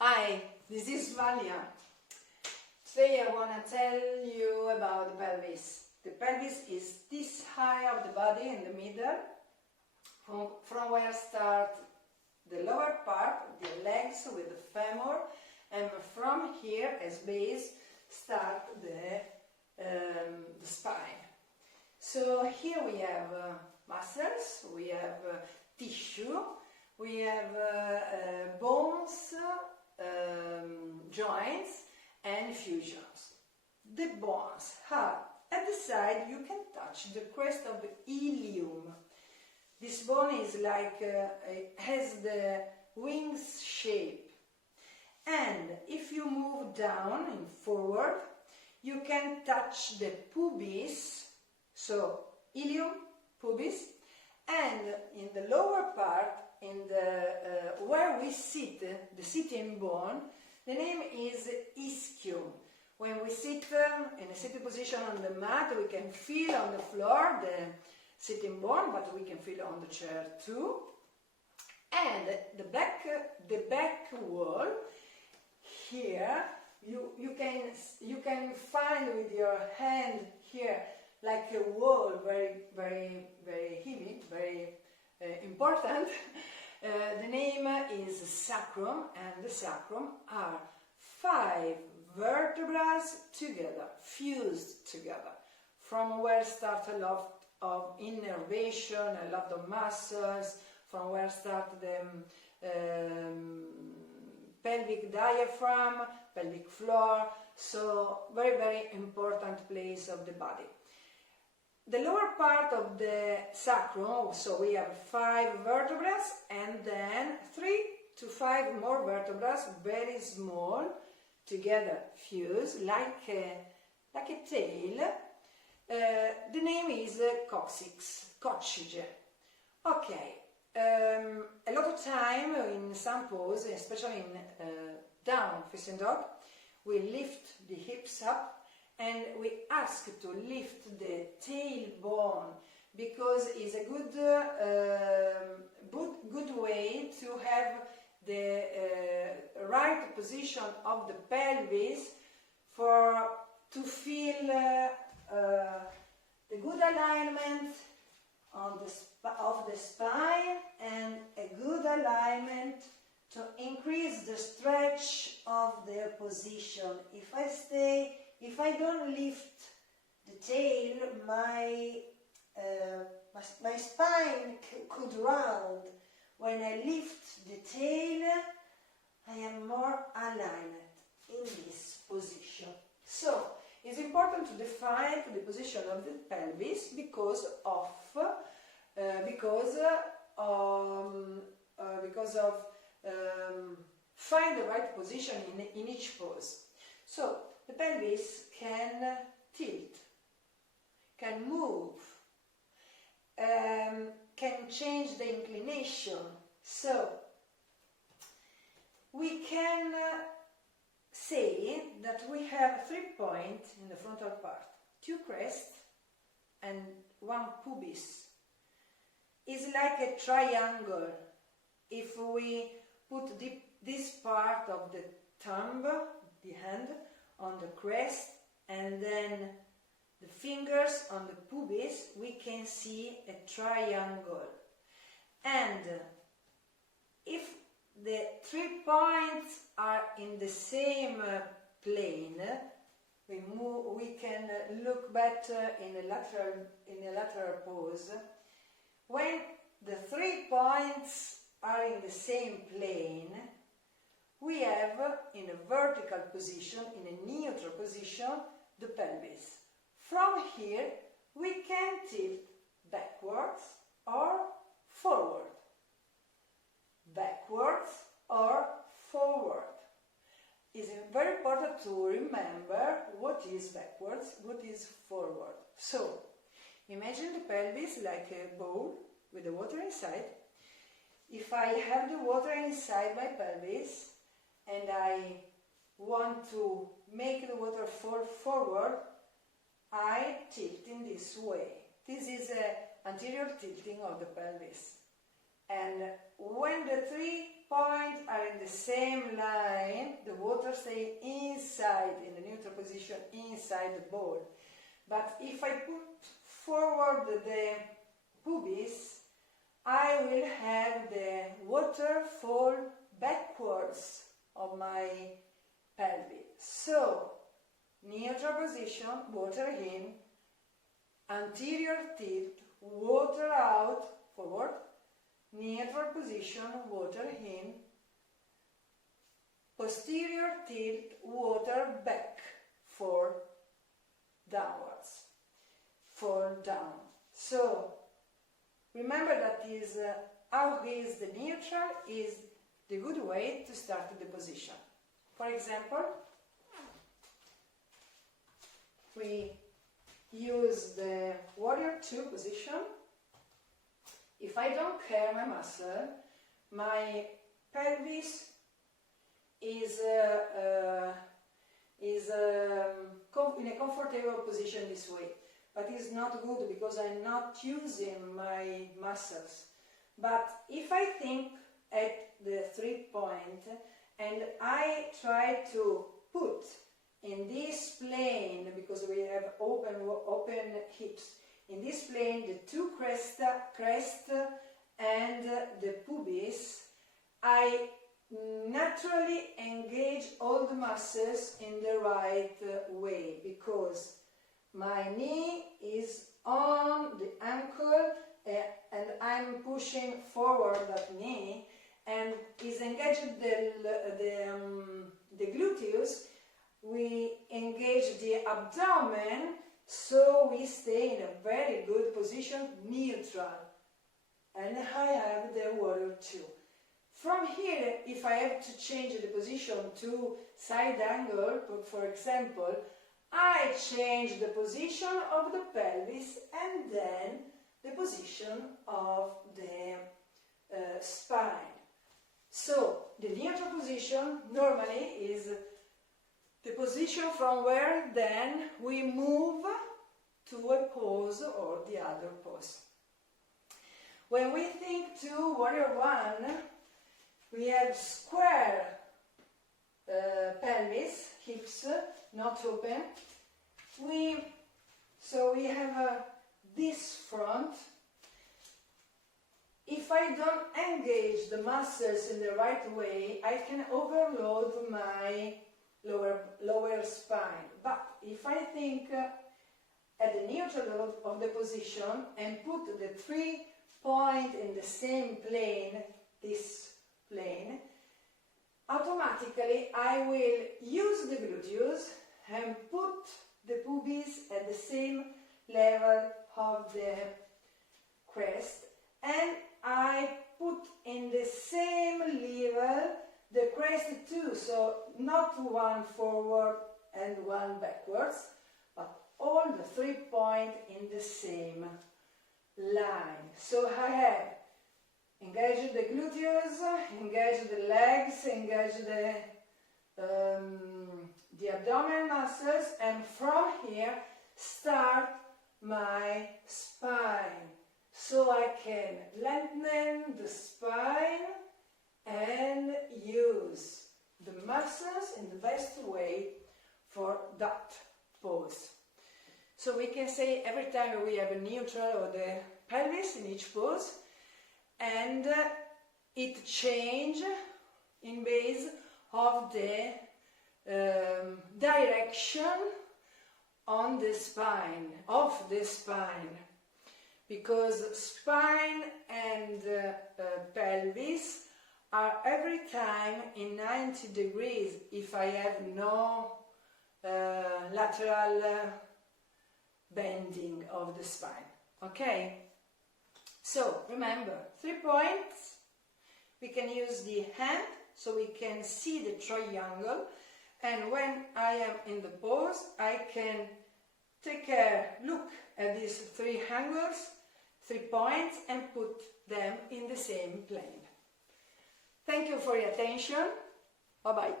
Hi, this is Valia. Today I want to tell you about the pelvis. The pelvis is this high of the body in the middle, from where start the lower part, the legs with the femur, and from here as base start the spine. So here we have muscles, we have tissue, we have bones, joints and fusions. The bones are at the side. You can touch the crest of the ilium. This bone is like has the wings shape, and if you move down and forward, you can touch the pubis. So ilium, pubis, and in the lower part, in the where we sit, the sitting bone, the name is ischium. When we sit in a sitting position on the mat, we can feel on the floor the sitting bone, but we can feel on the chair too. And the back wall here, you can find with your hand here like a wall, very heavy, very important. The name is sacrum, and the sacrum are 5 vertebrae together, fused together, from where starts a lot of innervation, a lot of muscles, from where start the pelvic diaphragm, pelvic floor, so very important place of the body. The lower part of the sacrum, so we have 5 vertebrae and then 3 to 5 more vertebrae, very small, together fused like a tail. The name is coccyx, coccige. Okay, a lot of time in some pose, especially in down facing dog, we lift the hips up and we ask to lift the tailbone, because it's a good way to have the right position of the pelvis to feel the good alignment of the spine and a good alignment to increase the stretch of the position. If I don't lift the tail, my spine could round. When I lift the tail, I am more aligned in this position. So it's important to define the position of the pelvis because of find the right position in each pose. So the pelvis can tilt, can move, can change the inclination. So we can say that we have 3 points in the frontal part, 2 crests and 1 pubis. It's like a triangle. If we put this part of the thumb, the hand, on the crest and then the fingers on the pubis, we can see a triangle. And if the 3 points are in the same plane, we can look better in a lateral pose. When the 3 points are in the same plane, we have in a vertical position, in a neutral position, the pelvis. From here, we can tilt backwards or forward. Backwards or forward. It's very important to remember what is backwards, what is forward. So, imagine the pelvis like a bowl with the water inside. If I have the water inside my pelvis and I want to make the water fall forward, I tilt in this way. This is an anterior tilting of the pelvis. And when the 3 points are in the same line, the water stays inside, in the neutral position, inside the bowl. But if I put forward the pubis, I will have the water fall backwards of my pelvis. So, neutral position, water in, anterior tilt, water out, forward, neutral position, water in, posterior tilt, water back, fall downwards, fall down. So, remember that is how is the neutral is the good way to start the position. For example, we use the warrior 2 position. If I don't care my muscle, my pelvis is in a comfortable position this way. But it's not good because I'm not using my muscles. But if I think at the 3 point and I try to put in this plane, because we have open hips, in this plane the two crest and the pubis, I naturally engage all the muscles in the right way, because my knee is on the ankle and I'm pushing forward that knee, and is engaged the gluteus. We engage the abdomen, so we stay in a very good position, neutral. And I have the warrior 2. From here, if I have to change the position to side angle, for example, I change the position of the pelvis and then the position of the spine. So, the neutral position normally is the position from where then we move to a pose or the other pose. When we think to warrior 1, we have square pelvis, hips not open. So we have this front. If I don't engage the muscles in the right way, I can overload my lower spine. But if I think at the neutral of the position and put the 3 points in the same plane, this plane, automatically I will use the gluteus and put the pubis at the same level of the crest, and I put in the same level the crest too, so not one forward and one backwards, but all the 3 points in the same line. So I have engage the gluteus, engage the legs, engage the abdominal muscles, and from here start my spine. So I can lengthen the spine and use the muscles in the best way for that pose. So we can say every time we have a neutral or the pelvis in each pose, and it change in base of the direction on the spine, of the spine, because spine and pelvis are every time in 90 degrees if I have no lateral bending of the spine. Okay? So, remember, 3 points. We can use the hand so we can see the triangle, and when I am in the pose, I can look at these 3 angles, 3 points, and put them in the same plane. Thank you for your attention. Bye-bye.